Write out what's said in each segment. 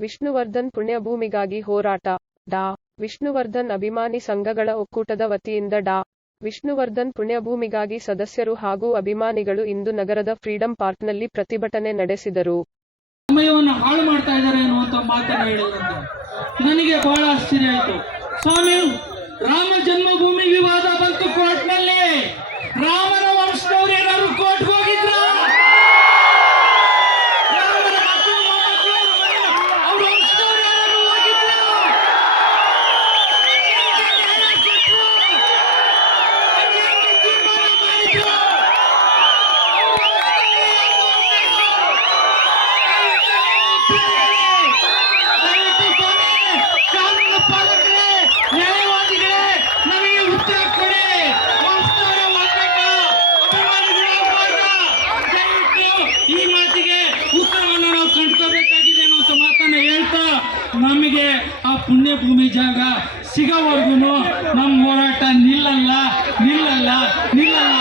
ವಿಷ್ಣುವರ್ಧನ್ ಪುಣ್ಯಭೂಮಿಗಾಗಿ ಹೋರಾಟ. ಡಾ. ವಿಷ್ಣುವರ್ಧನ್ ಅಭಿಮಾನಿ ಸಂಘಗಳ ಒಕ್ಕೂಟದ ವತಿಯಿಂದ ಡಾ. ವಿಷ್ಣುವರ್ಧನ್ ಪುಣ್ಯಭೂಮಿಗಾಗಿ ಸದಸ್ಯರು ಹಾಗೂ ಅಭಿಮಾನಿಗಳು ಇಂದು ನಗರದ ಫ್ರೀಡಂ ಪಾರ್ಕ್ನಲ್ಲಿ ಪ್ರತಿಭಟನೆ ನಡೆಸಿದರು. ಸಮಯವನ್ನು ಹಾಳು ಮಾಡ್ತಾ ಇದ್ದಾರೆ ಅನ್ನುವಂತ ಮಾತನ್ನು ಹೇಳಿದಂತೆ. ನನಗೆ ಬಹಳ ಆಶ್ಚರ್ಯ ಆಯಿತು. ಸ್ವಾಮಿ, ರಾಮ ಜನ್ಮಭೂಮಿ ವಿವಾದ ಬಂತು ಕೋರ್ಟ್ನಲ್ಲಿ ರಾಮನ ಪುಣ್ಯ ಭೂಮಿ ಜಾಗ ಸಿಗೋವರೆಗೂ ನಮ್ಮ ಹೋರಾಟ ನಿಲ್ಲಲ್ಲ ನಿಲ್ಲಲ್ಲ ನಿಲ್ಲಲ್ಲ.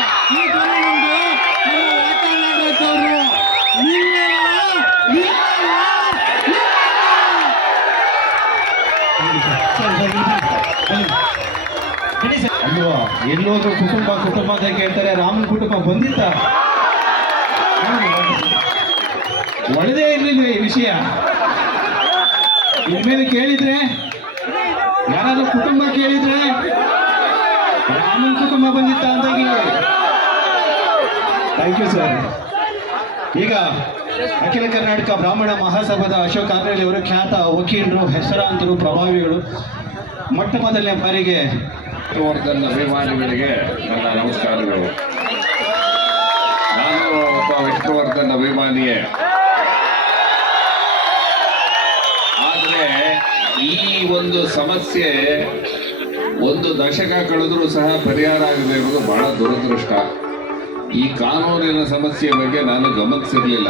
ಈ ಎಲ್ಲೋದ್ರು ಕುಟುಂಬ ಕುಟುಂಬ ಅಂತ ಕೇಳ್ತಾರೆ, ರಾಮನ ಕುಟುಂಬ ಬಂದಿತ್ತ? ಒಳ್ಳೆದೇ ಇರಲಿಲ್ಲ ಈ ವಿಷಯ? ಇನ್ಮೇಲೆ ಕೇಳಿದ್ರೆ, ಯಾರಾದ್ರೂ ಕುಟುಂಬ ಕೇಳಿದ್ರೆ, ರಾಮನ್ ಕುಟುಂಬ ಬಂದಿತ್ತ ಅಂತ ಥ್ಯಾಂಕ್ ಯು ಸರ್ ಈಗ ಅಖಿಲ ಕರ್ನಾಟಕ ಬ್ರಾಹ್ಮಣ ಮಹಾಸಭಾದ ಅಶೋಕ್ ಆಗ್ರಲಿ ಅವರು ಖ್ಯಾತ ವಕೀಲರು, ಹೆಸರಾಂತರು, ಪ್ರಭಾವಿಗಳು. ಮೊಟ್ಟ ಮೊದಲನೇ ಬಾರಿಗೆ ಅಭಿಮಾನಿಗಳಿಗೆ ನನ್ನ ನಮಸ್ಕಾರಗಳು. ನಾನು ಒಬ್ಬ ವಿಷ್ಣುವರ್ಧನ್ ಅಭಿಮಾನಿಯೇ. ಆದರೆ ಈ ಒಂದು ಸಮಸ್ಯೆ ಒಂದು ದಶಕ ಕಳೆದರೂ ಸಹ ಪರಿಹಾರ ಆಗದೆ ಇರೋದು ಬಹಳ ದುರದೃಷ್ಟ. ಈ ಕಾನೂನಿನ ಸಮಸ್ಯೆ ಬಗ್ಗೆ ನಾನು ಗಮನಿಸಿರಲಿಲ್ಲ.